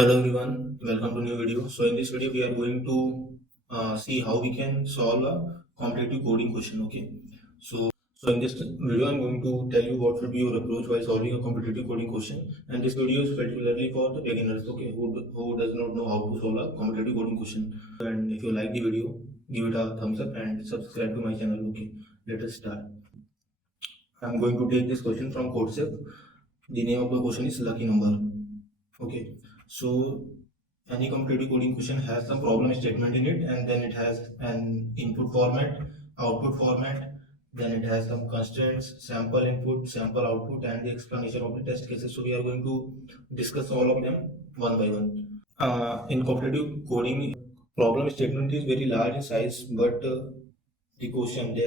Hello everyone, welcome to new video. So in this video we are going to see how we can solve a competitive coding question. Okay, so in this video I'm going to tell you what should be your approach while solving a competitive coding question. And this video is particularly for the beginners. Okay, who does not know how to solve a competitive coding question. And if you like the video, give it a thumbs up and subscribe to my channel. Okay, let us start. I'm going to take this question from Codesep. The name of the question is lucky number. Okay, so any competitive coding question has some problem statement in it, and then it has an input format, output format, then it has some constraints, sample input, sample output, and the explanation of the test cases. So we are going to discuss all of them one by one. In competitive coding, problem statement is very large in size, but the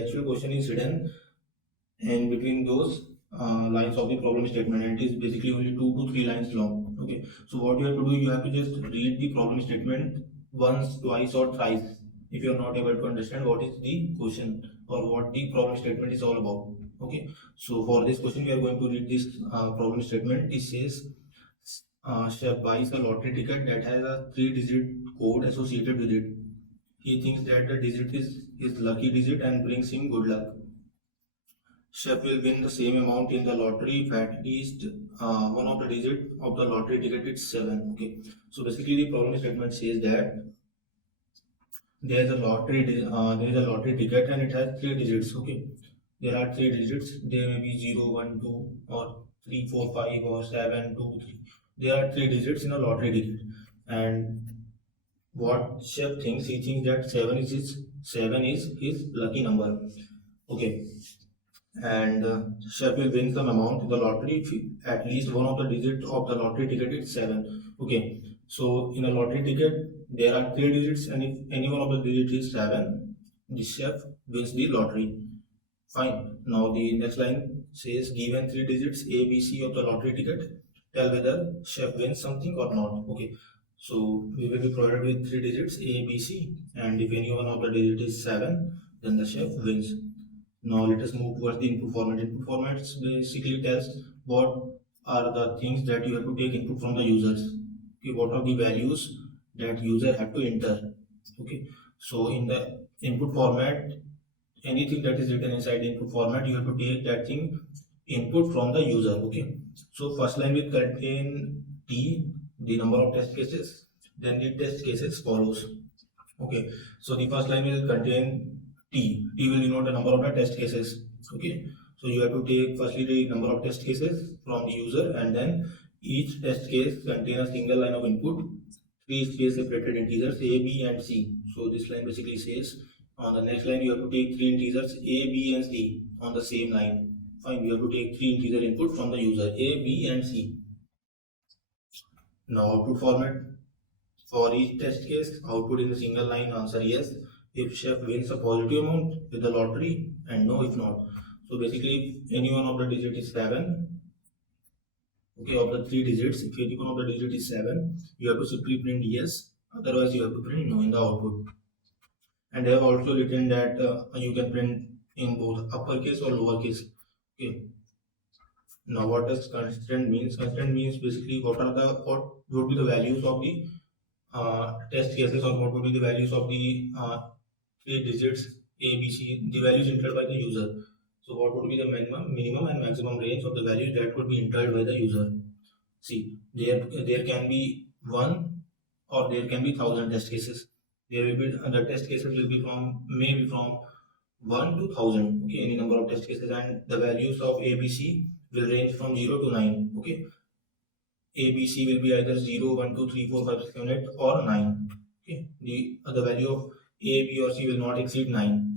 actual question is hidden and between those lines of the problem statement, and it is basically only 2 to 3 lines long. Okay, so what you have to do, you have to just read the problem statement once, twice, or thrice if you are not able to understand what is the question or what the problem statement is all about. Okay, so for this question we are going to read this problem statement. It says chef buys a lottery ticket that has a 3-digit code associated with it. He thinks that the digit is his lucky digit and brings him good luck. Chef will win the same amount in the lottery if at least one of the digit of the lottery ticket is 7. Okay, so basically the problem statement says that there is a lottery ticket and it has 3 digits. Okay, there are 3 digits. There may be 0, 1, 2, or 3, 4, 5, or 7, 2, 3. There are 3 digits in a lottery ticket, and what chef thinks, he thinks that 7 is his lucky number. Okay, and chef will win some amount in the lottery if at least one of the digits of the lottery ticket is 7. Okay, so in a lottery ticket there are 3 digits, and if any one of the digits is 7, the chef wins the lottery. Fine. Now the next line says, given 3 digits a b c of the lottery ticket, tell whether chef wins something or not. Okay, so we will be provided with 3 digits a b c, and if any one of the digit is 7, then the chef wins. Now let us move towards the input format. Input formats basically tells what are the things that you have to take input from the users. Okay, what are the values that user have to enter. Okay, so in the input format, anything that is written inside the input format, you have to take that thing input from the user. Okay, so first line will contain t, the number of test cases, then the test cases follows. Okay, so the first line will contain T. T will denote the number of the test cases. Okay, so you have to take firstly the number of test cases from the user, and then each test case contain a single line of input, 3 space separated integers A, B, and C. So this line basically says on the next line you have to take 3 integers A, B, and C on the same line. Fine, you have to take 3 integer input from the user A, B, and C. Now output format. For each test case, output in a single line, answer yes if chef wins a positive amount with the lottery, and no if not. So basically, if any one of the digit is 7, okay, of the 3 digits, if any one of the digit is 7, you have to simply print yes, otherwise you have to print no in the output. And they have also written that you can print in both uppercase or lowercase. Okay. Now, what does constraint means? Constraint means basically what would be the values of the test cases, or what would be the values of the 3 digits A, B, C, the values entered by the user. So what would be the minimum and maximum range of the values that could be entered by the user? See, there can be one or there can be 1,000 test cases. There will be the test cases will be from maybe from 1 to 1,000. Okay, any number of test cases, and the values of A, B, C will range from 0 to 9. Okay, A, B, C will be either 0, 1, 2, 3, 4, 5, 6, 7, 8 or 9. Okay, the value of A, B, or C will not exceed 9.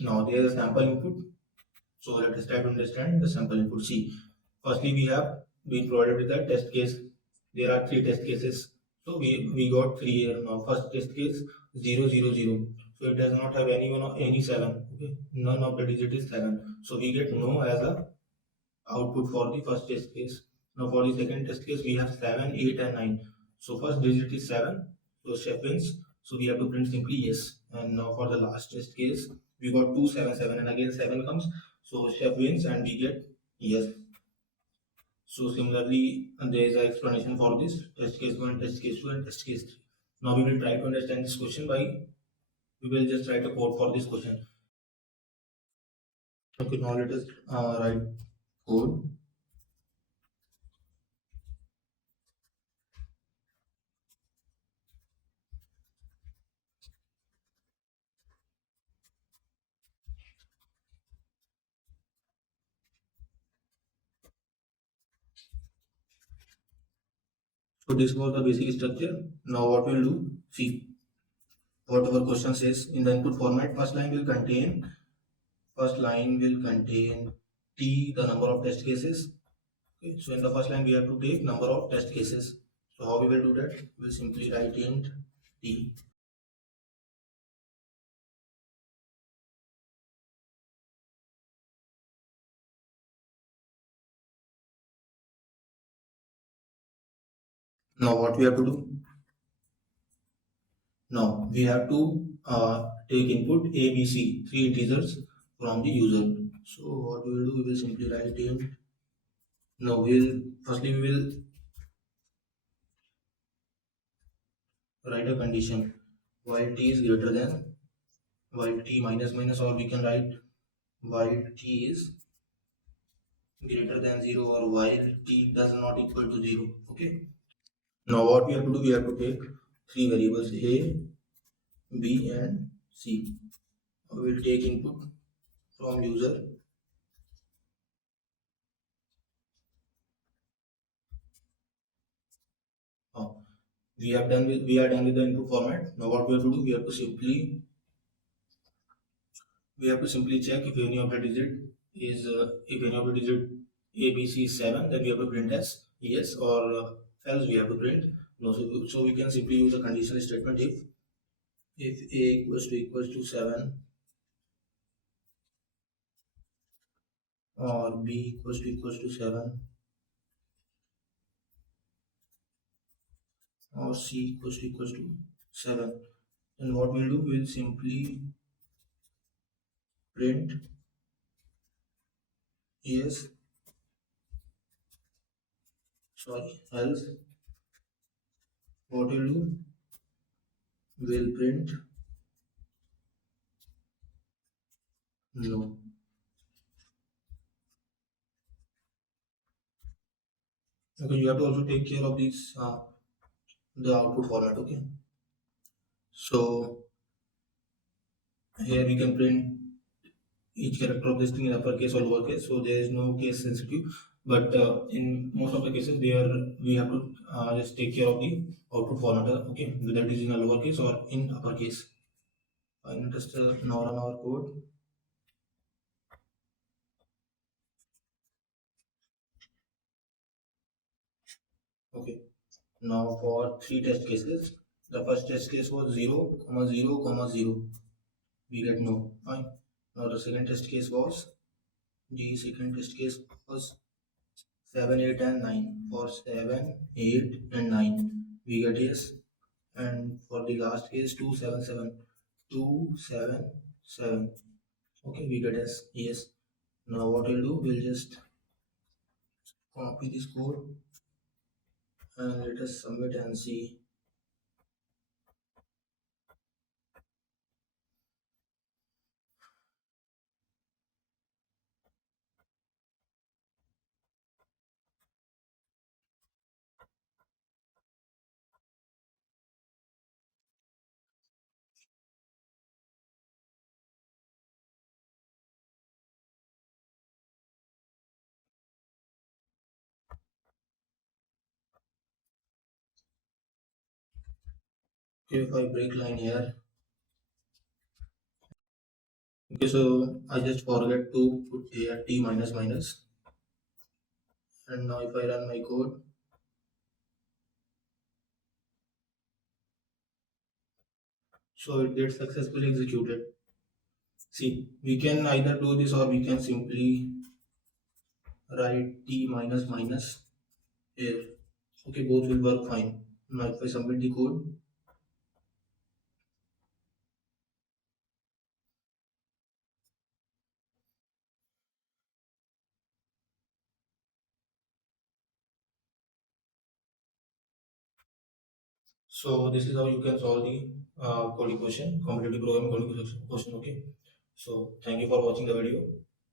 Now there is a sample input. So let us try to understand the sample input. See, firstly we have been provided with the test case. There are 3 test cases. So we got 3 here. Now first test case 0, 0, 0. So it does not have any 7. Okay, none of the digit is 7. So we get no as a output for the first test case. Now for the second test case we have 7, 8, and 9. So first digit is 7. So chef wins. So we have to print simply yes. And now for the last test case we got 2, 7, 7, and again 7 comes. So chef wins and we get yes. So similarly, there is an explanation for this test case 1, test case 2, and test case 3. Now we will try to understand this question by we will just write a code for this question. Okay, now let us write code. So this was the basic structure. Now what we'll do? See what our question says in the input format. First line will contain t, the number of test cases. Okay, so in the first line we have to take number of test cases. So how we will do that? We'll simply write int t. Now what we have to do? Now we have to take input a, b, c, three integers from the user. So what we will do? We will simply write int. Now we will write a condition while t is greater than while t minus minus, or we can write while t is greater than 0 or while t does not equal to 0. Okay. Now what we have to do? We have to take three variables a, b, and c. We will take input from user. We are done with the input format. Now what we have to do? We have to simply check if any of the digit is if any of the digit a, b, c is 7, then we have to print as yes, or else we have to print no. So we can simply use a conditional statement if a equals to 7 or b equals to 7 or c equals to 7, then what we'll do? We'll simply print yes, sorry, else what we'll do? We'll print no. Okay, you have to also take care of these the output format. Okay, so here we can print each character of this thing in uppercase or lowercase, so there is no case sensitive, but in most of the cases there we have to just take care of the output format. Okay, whether it is in a lowercase or in uppercase. And just now run our code. Okay, now for three test cases, the first test case was 0, 0, 0. We get no. Fine. Now the second test case was 7, 8, and 9. For 7, 8, and 9, we get yes. And for the last case 2, 7, 7. 2, 7, 7. Okay, we get yes. Now what we'll do? We'll just copy this code and let us submit and see. Okay, if I break line here. Okay, so I just forget to put here t minus minus. And now if I run my code, so it gets successfully executed. See, we can either do this or we can simply write t minus minus here. Okay, both will work fine. Now if I submit the code, So this is how you can solve the coding question, competitive programming coding question. Okay. So thank you for watching the video.